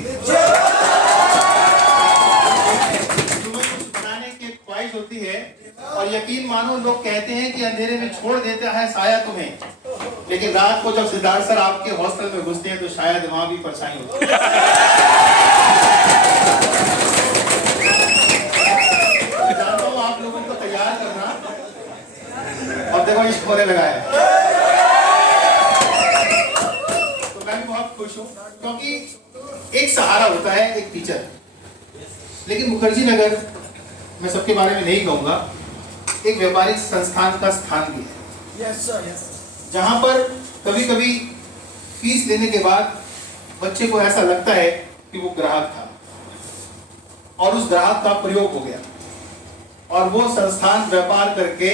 होती है, तुम्हें कुछ बनाने की ख्वाहिश होती है, और यकीन मानो लोग कहते हैं कि अंधेरे में छोड़ देता है साया तुम्हें, लेकिन रात को जब सिद्धार्थ सर आपके हॉस्टल में घुसते हैं तो शायद वहां भी परछाई होती है। जानता हूं आप लोगों को तैयार करना, और देखो इश्क होने लगा है, तो मैं भी बहुत खुश हूं, क्योंकि एक सहारा होता है एक टीचर। लेकिन मुखर्जी नगर मैं सबके बारे में नहीं कहूंगा, एक व्यापारिक संस्थान का स्थान भी है। Yes sir, yes. जहां पर कभी कभी फीस लेने के बाद बच्चे को ऐसा लगता है कि वो ग्राहक था, और उस ग्राहक का प्रयोग हो गया, और वो संस्थान व्यापार करके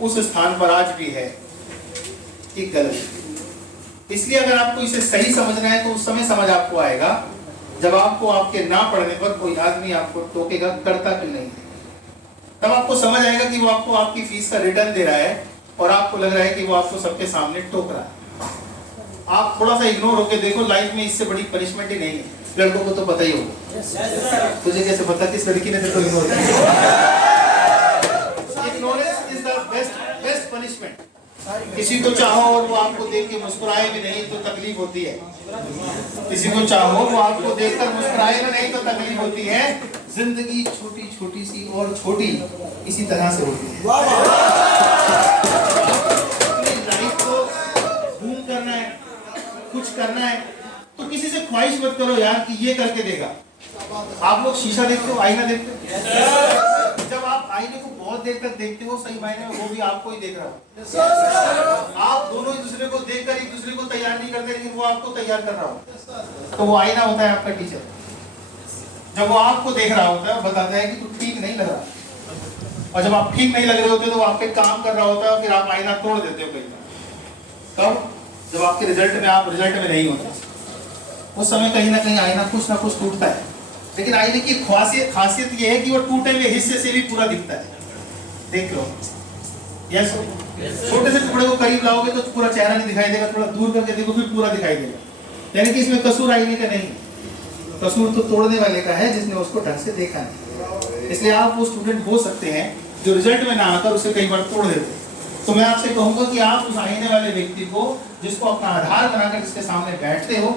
उस स्थान पर आज भी है। ये गलत। इसलिए अगर आपको इसे सही समझना है तो उस समय समझ आपको आएगा जब आपको आपके ना पढ़ने पर कोई आदमी आपको टोकेगा करता क्यों नहीं है, तब आपको समझ आएगा कि वो आपको आपकी फीस का रिटर्न दे रहा है, और आपको लग रहा है कि वो आपको सबके सामने टोक रहा है। आप थोड़ा सा इग्नोर होके देखो, लाइफ में इससे बड़ी पनिशमेंट ही नहीं है। लड़कों को तो पता ही होगा, तुझे कैसे पता किस लड़की ने तेरे को इग्नोर किया? Ignorance is the best punishment. किसी को चाहो और वो आपको देख के मुस्कुराए भी नहीं तो तकलीफ होती है, किसी को चाहो वो आपको देखकर मुस्कुराए भी नहीं तो तकलीफ होती है। जिंदगी छोटी छोटी सी और छोटी इसी तरह से होती है। लाइफ को घूम करना है, कुछ करना है, तो किसी से ख्वाहिश मत करो यार कि ये करके देगा। आप लोग शीशा देखते हो, आईना देखते हो, जब आप आईने को बहुत देर तक देखते हो, सही मायने में वो भी आपको ही देख रहा हो। आप दोनों एक दूसरे को देखकर एक दूसरे को तैयार नहीं करते, लेकिन वो आपको तैयार कर रहा हो। तो वो आईना होता है आपका टीचर। जब वो आपको देख रहा होता है, वो बताता है कि तू ठीक नहीं लग रहा, और जब आप ठीक नहीं लग रहे होते तो वो आप पे काम कर रहा होता है, फिर आप आईना तोड़ देते हो कई बार। तब जब आपके रिजल्ट में आप रिजल्ट में नहीं होते, उस समय कहीं ना कहीं आईना कुछ ना कुछ टूटता है, लेकिन आईने की खासियत ये है कि वो टूटे हुए हिस्से से भी पूरा दिखता है। देख लो, यस, छोटे से टुकड़े को करीब लाओगे तो पूरा चेहरा नहीं दिखाई देगा, थोड़ा दूर करके देखो फिर पूरा दिखाई देगा। यानी कि इसमें कसूर आईने का नहीं, कसूर तो तोड़ने वाले का है जिसने उसको ढंग से देखा नहीं। इसलिए आप वो स्टूडेंट हो सकते हैं जो रिजल्ट में ना आकर उसे कई बार तोड़ देते। तो मैं आपसे कहूंगा कि आप उस आईने वाले व्यक्ति को, जिसको अपना आधार बनाकर जिसके सामने बैठते हो,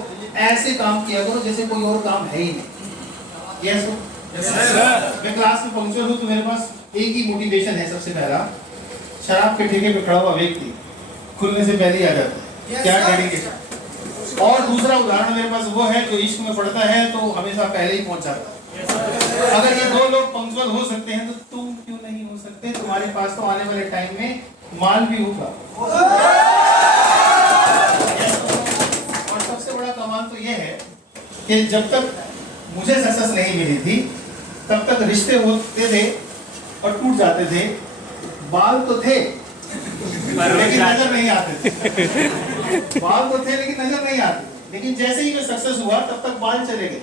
ऐसे काम किया करो जैसे कोई और काम है ही नहीं। Yes sir. मैं क्लास में पंक्चुअल हूँ तो मेरे पास एक ही मोटिवेशन है। सबसे पहला, शराब के ठेके पे खड़ा हुआ व्यक्ति खुलने से पहले ही आ जाता है, क्या डेडिकेशन। और दूसरा उदाहरण मेरे पास वो है जो इश्क में पड़ता है तो हमेशा पहले ही पहुंच जाता है। अगर ये दो लोग पंक्चुअल हो सकते हैं तो तुम क्यों नहीं हो सकते? तुम्हारे पास तो आने वाले टाइम में माल भी होगा। और सबसे बड़ा कमाल तो ये है कि जब तक मुझे सक्सेस नहीं मिली थी तब तक रिश्ते होते थे और टूट जाते थे, बाल तो थे लेकिन नजर नहीं आते थे। बाल तो थे लेकिन नजर नहीं आते। लेकिन जैसे ही मैं सक्सेस हुआ तब तक बाल चले गए।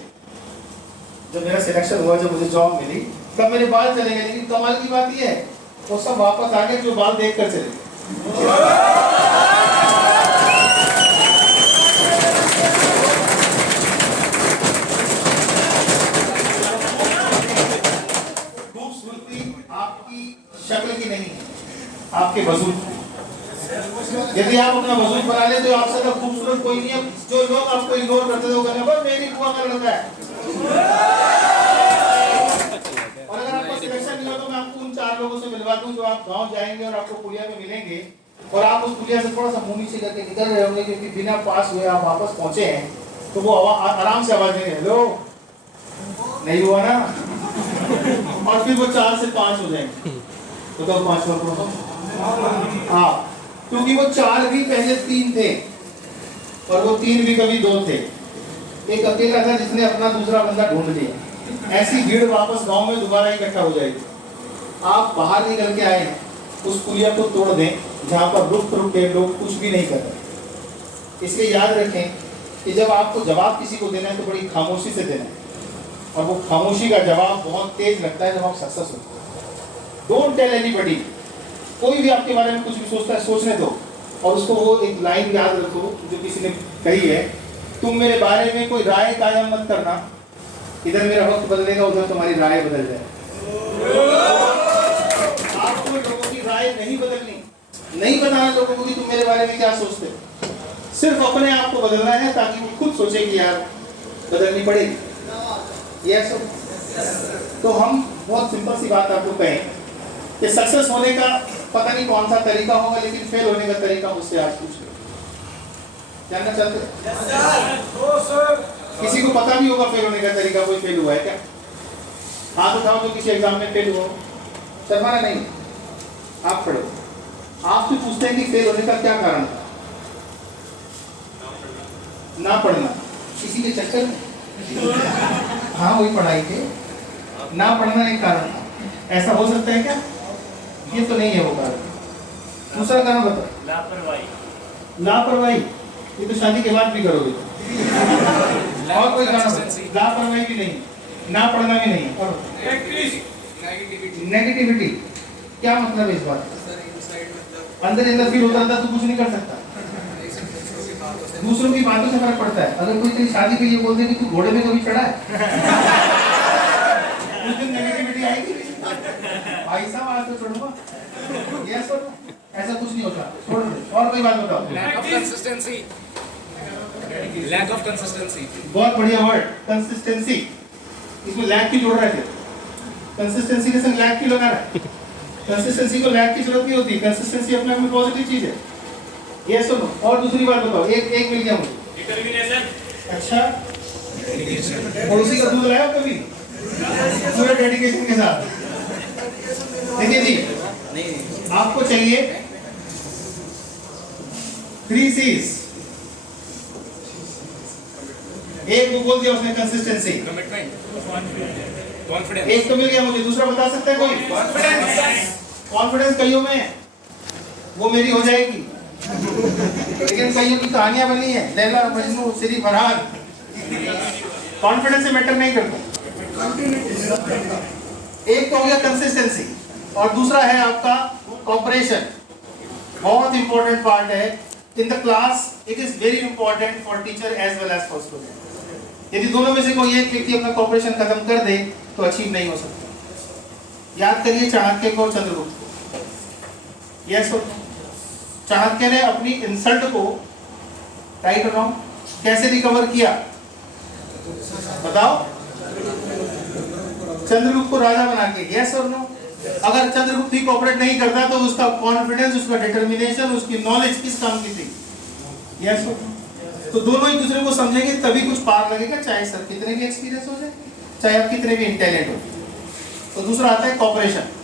जब मेरा सिलेक्शन हुआ, जब मुझे जॉब मिली, तब मेरे बाल चले गए। लेकिन कमाल की बात यह है वो सब वापस आ गए जो बाल देख कर चले गए। खूबसूरती आपकी शक्ल की नहीं है, आपके वजूद। यदि आप अपना वजूद बना ले तो आपसे तो खूबसूरत कोई नहीं है। जो लोग आपको इग्नोर करते थे वो कहते हैं मेरी बुआ का लड़का है। और अगर आपका सिलेक्शन नहीं हो तो मैं आपको उन 4 लोगों से मिलवा दूं जो आप गांव जाएंगे और आपको पुलिया में मिलेंगे, और आप उस पुलिया से थोड़ा सा मुंह नीचे करके निकल रहे होंगे क्योंकि बिना पास हुए आप वापस पहुंचे हैं, तो वो आराम से आवाज देंगे, हेलो, नहीं हुआ ना? और फिर वो 4 से 5 हो जाएंगे। तो 5 और हाँ, क्योंकि वो 4 भी पहले 3 थे और वो 3 भी कभी 2 थे। एक अकेला था जिसने अपना दूसरा बंदा ढूंढ लिया। ऐसी भीड़ वापस गांव में दोबारा इकट्ठा हो जाएगी। आप बाहर निकल के आए हैं, उस पुलिया को तोड़ दें जहां पर रुक के लोग कुछ भी नहीं कर रहे। इसलिए याद रखें कि जब आपको जवाब किसी को देना है तो बड़ी खामोशी से देना है, और वो खामोशी का जवाब बहुत तेज लगता है जब आप सक्सेस होते हैं। Don't tell anybody. कोई भी आपके बारे में कुछ भी सोचता है, सोचने दो, और उसको वो एक लाइन याद रखो जो किसी ने कही है तुम मेरे बारे में कोई राय कायम मत करना, इधर मेरा वक्त बदलेगा, उधर तुम्हारी राय बदल जाए। आपको लोगों की राय नहीं बदलनी, नहीं बताना लोगों को कि तुम मेरे बारे में क्या सोचते हो, सिर्फ अपने आप को बदलना है ताकि वो खुद सोचे कि यार बदलनी पड़ेगी। यस। तो हम बहुत सिंपल सी बात आपको कहें कि सक्सेस होने का पता नहीं कौन सा तरीका होगा, लेकिन फेल होने का तरीका मुझसे आज पूछ लो। जानना चाहते हो? किसी को पता भी होगा फेल होने का तरीका? कोई फेल हुआ है क्या? हाथ उठाओ जो किसी एग्जाम में फेल हुआ। शर्माना नहीं, आप पढ़ो। आपसे पूछते हैं कि फेल होने का क्या कारण था? ना पढ़ना, किसी के चक्कर में। हाँ, वही पढ़ाई के ना पढ़ना एक कारण था। ऐसा हो सकता है क्या? ये तो नहीं है वो कारण। दूसरा कारण बताओ। लापरवाही। लापरवाही, ये तो शादी के बाद भी करोगे। और कोई कारण? लापरवाही भी नहीं, ना पढ़ना भी नहीं, और नेगेटिविटी। क्या मतलब है इस बात? अंदर अंदर फील होता था तो कुछ नहीं कर सकता। दूसरों की बातों से फर्क पड़ता है। अगर कोई तेरी शादी पे ये बोल दे कि तू घोड़े में कभी चढ़ा है, उस दिन नेगेटिविटी आएगी। भाई साहब आज तो चढ़ूंगा। यस सर, ऐसा कुछ नहीं होता। छोड़ दो। और कोई बात बताओ। Lack of consistency. Lack of consistency. बहुत बढ़िया वर्ड, कंसिस्टेंसी। इसमें लैक की जोड़ रहा है, कंसिस्टेंसी के संग लैक की लगा रहा है। कंसिस्टेंसी को लैक की जरूरत नहीं होती। कंसिस्टेंसी अपने आप में पॉजिटिव चीज है। यस सुनो। और दूसरी बात बताओ। एक मिल गया मुझे। डिटरमिनेशन। अच्छा, पड़ोसी का दूध लाया कभी? पूरे डेडिकेशन के साथ। देखिए जी, आपको चाहिए 3 C's। एक वो बोल दिया उसने, कंसिस्टेंसी, कॉन्फिडेंस। एक तो मिल गया मुझे। दूसरा बता सकता है कोई? कॉन्फिडेंस। कॉन्फिडेंस कईयों में है, वो मेरी हो जाएगी, लेकिन कईयों की कहानियां बनी है, लैला मजनू श्री फरहान। कॉन्फिडेंस से मैटर नहीं करता। एक तो हो गया कंसिस्टेंसी, और दूसरा है आपका कॉपरेशन। बहुत इंपॉर्टेंट पार्ट है in the class. It is very important for teacher as well as for student. यदि दोनों में से कोई एक व्यक्ति अपना कॉपरेशन खत्म कर दे तो अचीव नहीं हो सकता। याद करिए चाणक्य को, चंद्रगुप्त को। यस, चाणक्य ने अपनी इंसल्ट को, राइट और रॉन्ग, कैसे रिकवर किया बताओ? चंद्रगुप्त को राजा बना के। यस और नो? अगर चंद्रगुप्त ही कोऑपरेट नहीं करता तो उसका कॉन्फिडेंस, उसका डिटर्मिनेशन, उसकी नॉलेज किस काम की थी? यस। तो दोनों एक दूसरे को समझेंगे तभी कुछ पार लगेगा, चाहे सर कितने भी एक्सपीरियंस हो जाए, चाहे आप कितने भी इंटेलिजेंट हो। तो दूसरा आता है कॉपरेशन।